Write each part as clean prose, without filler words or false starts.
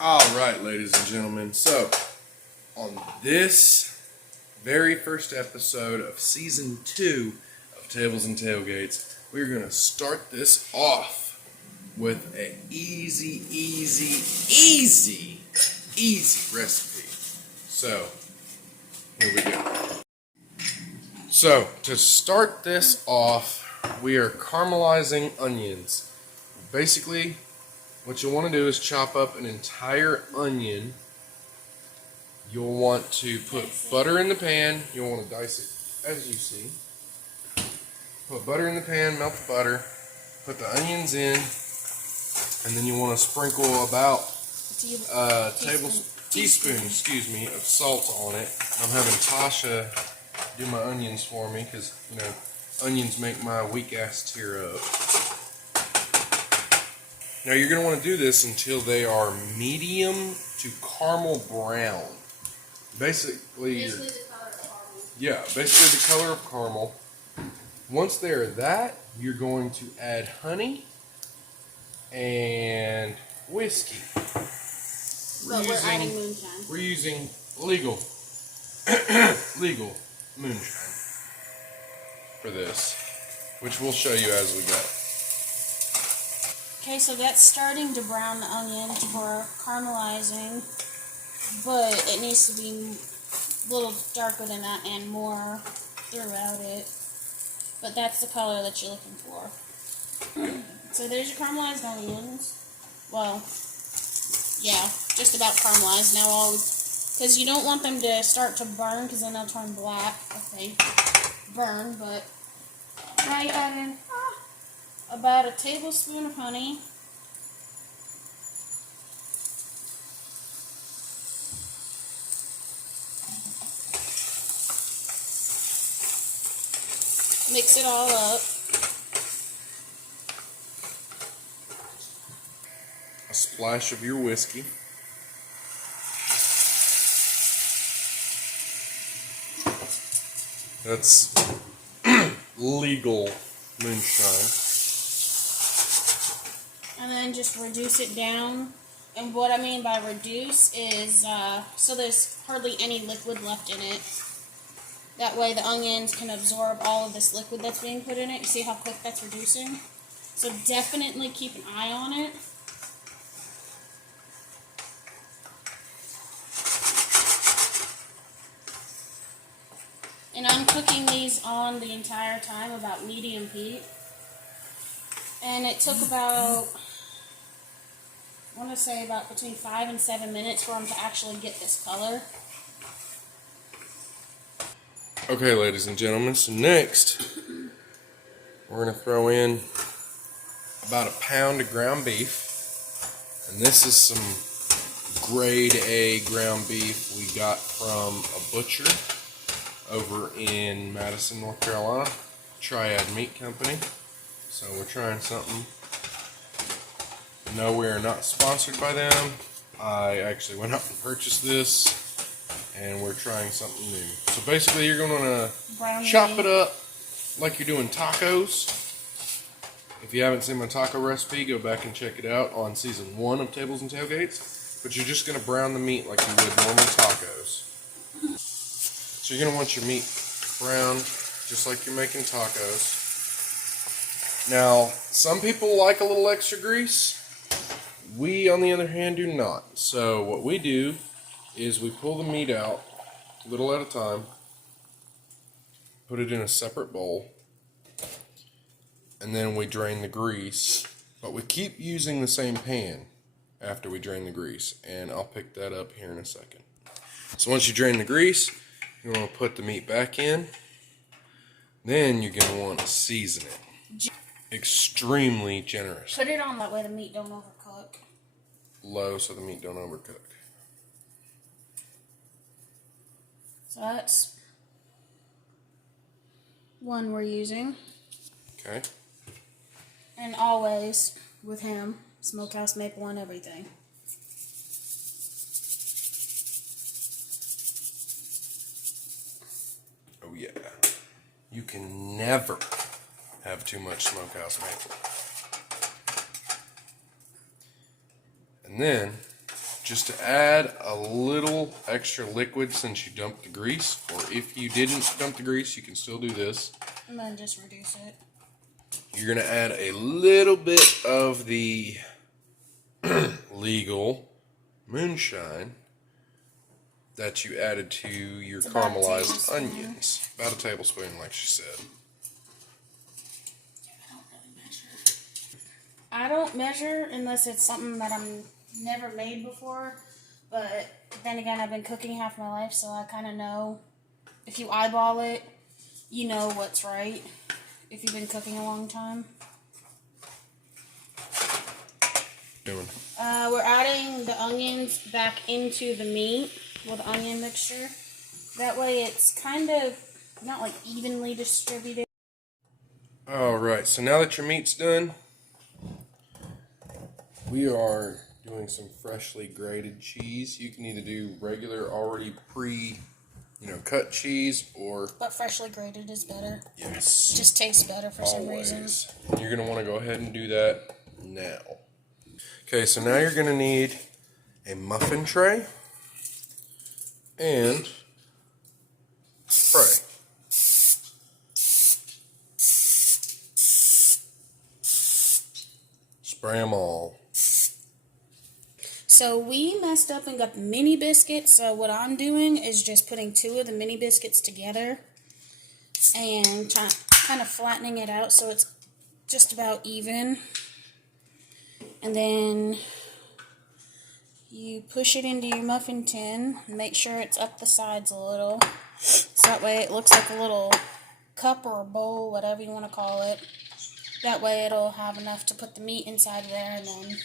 Alright, ladies and gentlemen, so on this very first episode of Season 2 of Tables and Tailgates, we're going to start this off with an easy recipe. So, here we go. So, to start this off, we are caramelizing onions. Basically, what you'll want to do is chop up an entire onion. You'll want to put butter in the pan. You'll want to dice it as you see. Put butter in the pan, melt the butter, put the onions in, and then you want to sprinkle about a teaspoon of salt on it. I'm having Tasha do my onions for me because, you know, onions make my weak ass tear up. Now you're going to want to do this until they are medium to caramel brown. Basically the color of caramel. Yeah, basically the color of caramel. Once they're that, you're going to add honey and whiskey. We're adding moonshine. We're using legal moonshine for this, which we'll show you as we go. Okay, so that's starting to brown the onions for caramelizing, but it needs to be a little darker than that and more throughout it. But that's the color that you're looking for. So there's your caramelized onions. Well, yeah, just about caramelized. Now because you don't want them to start to burn, because then they'll turn black, I think. Burn, but try adding about a tablespoon of honey. Mix it all up. A splash of your whiskey. That's legal moonshine. And then just reduce it down. And what I mean by reduce is so there's hardly any liquid left in it. That way the onions can absorb all of this liquid that's being put in it. You see how quick that's reducing? So definitely keep an eye on it. And I'm cooking these on the entire time, about medium heat. And it took about, I want to say about between 5 and 7 minutes for them to actually get this color. Okay, ladies and gentlemen, so next we're going to throw in about a pound of ground beef. And this is some grade A ground beef we got from a butcher over in Madison, North Carolina, Triad Meat Company. So we're trying something. No, we are not sponsored by them. I actually went out and purchased this, and we're trying something new. So basically you're going to chop it up like you're doing tacos. If you haven't seen my taco recipe, go back and check it out on Season 1 of Tables and Tailgates. But you're just going to brown the meat like you would normal tacos. So you're going to want your meat brown just like you're making tacos. Now, some people like a little extra grease. We, on the other hand, do not. So what we do is we pull the meat out a little at a time, put it in a separate bowl, and then we drain the grease. But we keep using the same pan after we drain the grease, and I'll pick that up here in a second. So once you drain the grease, you want to put the meat back in. Then you're going to want to season it. Extremely generous. Put it on that way the meat don't overcook. Low so the meat don't overcook. So that's one we're using. Okay. And always with him, smokehouse maple and everything. Oh yeah. You can never have too much smokehouse maple. And then just to add a little extra liquid since you dumped the grease, or if you didn't dump the grease, you can still do this. And then just reduce it. You're going to add a little bit of the legal moonshine that you added to your caramelized onions. About a tablespoon, like she said. I don't measure unless it's something that I'm never made before. But then again, I've been cooking half my life, so I kind of know. If you eyeball it, you know what's right. If you've been cooking a long time. We're adding the onions back into the meat with onion mixture. That way it's kind of not like evenly distributed. Alright, so now that your meat's done, we are doing some freshly grated cheese. You can either do regular, already cut cheese, or... But freshly grated is better. Yes. It just tastes better for some reason. And you're going to want to go ahead and do that now. Okay, so now you're going to need a muffin tray and spray. Spray them all. So we messed up and got the mini biscuits. So what I'm doing is just putting 2 of the mini biscuits together and kind of flattening it out so it's just about even. And then you push it into your muffin tin and make sure it's up the sides a little. So that way it looks like a little cup or a bowl, whatever you want to call it. That way it'll have enough to put the meat inside there, and then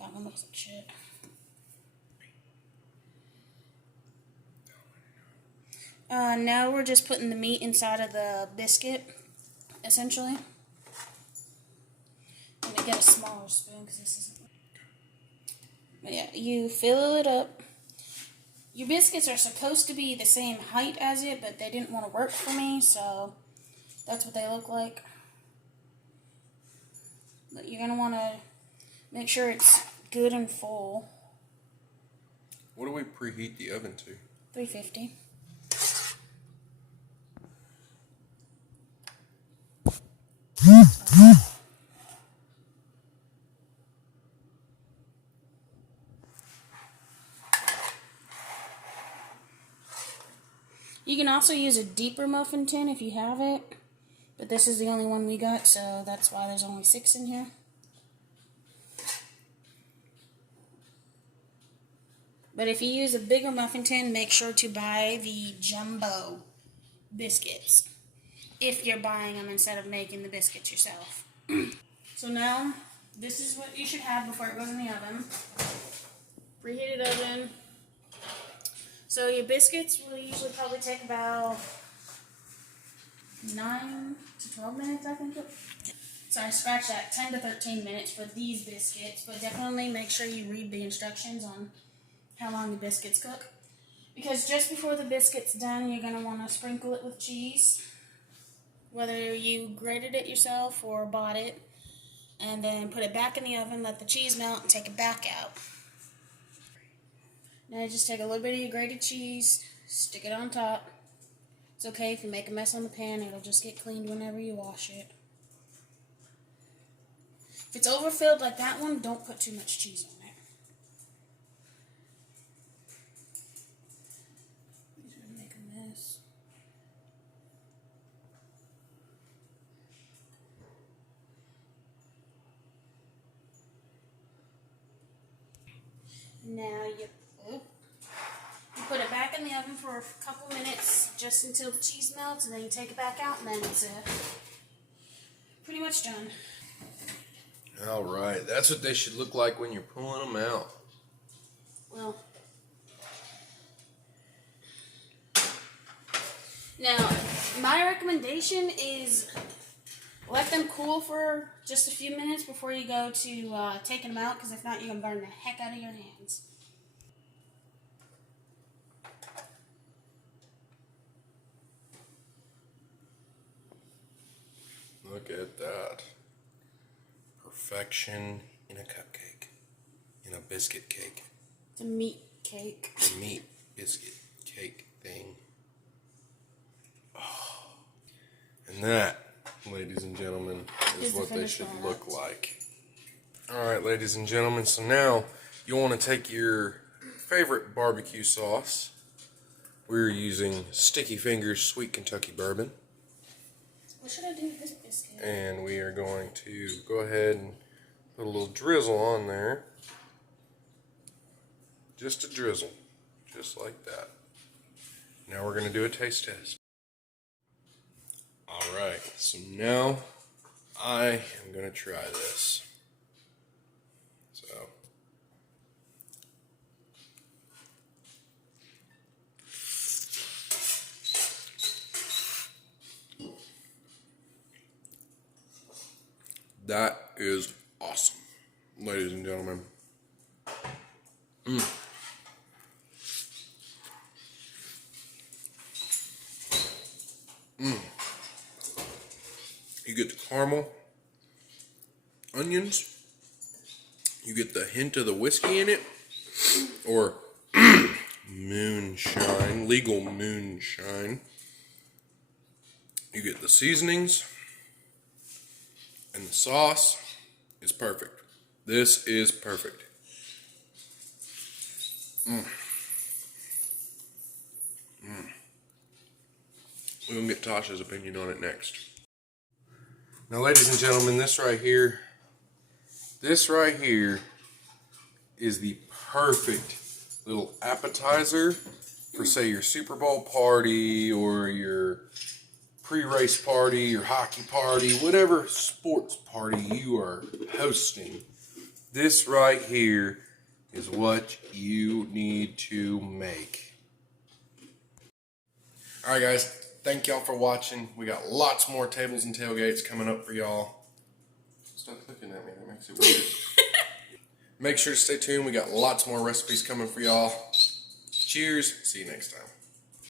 that one looks like shit. Now we're just putting the meat inside of the biscuit, essentially. Let me get a smaller spoon because this isn't. But yeah, you fill it up. Your biscuits are supposed to be the same height as it, but they didn't want to work for me, so that's what they look like. But you're going to want to make sure it's good and full. What do we preheat the oven to? 350. You can also use a deeper muffin tin if you have it, but this is the only one we got, so that's why there's only 6 in here. But if you use a bigger muffin tin, make sure to buy the jumbo biscuits if you're buying them instead of making the biscuits yourself. So now, this is what you should have before it goes in the oven. Preheated oven. So your biscuits will usually probably take about 9 to 12 minutes, I think. Sorry, scratch that. 10 to 13 minutes for these biscuits, but definitely make sure you read the instructions on how long the biscuits cook. Because just before the biscuit's done, you're going to want to sprinkle it with cheese, whether you grated it yourself or bought it, and then put it back in the oven, let the cheese melt, and take it back out. Now just take a little bit of your grated cheese, stick it on top. It's okay if you make a mess on the pan, it'll just get cleaned whenever you wash it. If it's overfilled like that one, don't put too much cheese on it. These are gonna make a mess. Now you put it back in the oven for a couple minutes, just until the cheese melts, and then you take it back out, and then it's pretty much done. Alright, that's what they should look like when you're pulling them out. Well, now, my recommendation is let them cool for just a few minutes before you go to taking them out, because if not, you're going to burn the heck out of your hands. Look at that. Perfection in a cupcake. In a biscuit cake. It's a meat cake. A meat biscuit cake thing. Oh. And that, ladies and gentlemen, is what they should look like. Alright, ladies and gentlemen, so now you want to take your favorite barbecue sauce. We're using Sticky Fingers Sweet Kentucky Bourbon. What should I do with this biscuit? And we are going to go ahead and put a little drizzle on there. Just a drizzle. Just like that. Now we're going to do a taste test. Alright, so now I am going to try this. So, that is awesome, ladies and gentlemen. You get the caramel, onions, you get the hint of the whiskey in it, or moonshine, legal moonshine. You get the seasonings, and the sauce is perfect. This is perfect. We're going to get Tasha's opinion on it next. Now, ladies and gentlemen, this right here is the perfect little appetizer for, say, your Super Bowl party or your pre-race party, your hockey party, whatever sports party you are hosting. This right here is what you need to make. Alright guys, thank y'all for watching. We got lots more tables and tailgates coming up for y'all. Stop looking at me, that makes it weird. Make sure to stay tuned, we got lots more recipes coming for y'all. Cheers, see you next time.